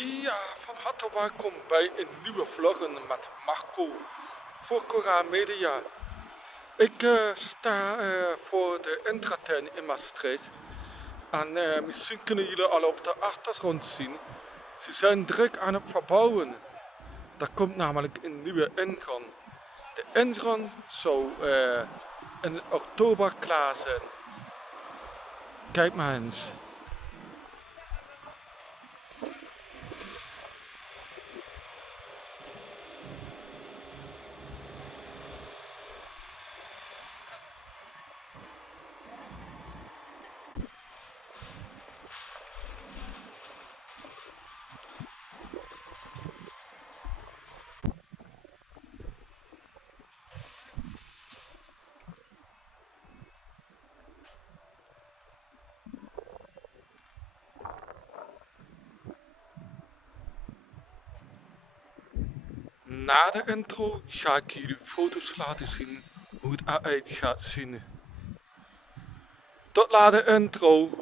Ja, van harte welkom bij een nieuwe vloggen met Marco voor Cora Media. Ik sta voor de intratuin in Maastricht en misschien kunnen jullie al op de achtergrond zien. Ze zijn druk aan het verbouwen. Er komt namelijk een nieuwe ingang. De ingang zou in oktober klaar zijn. Kijk maar eens. Na de intro ga ik jullie foto's laten zien hoe het eruit gaat zien. Tot na de intro.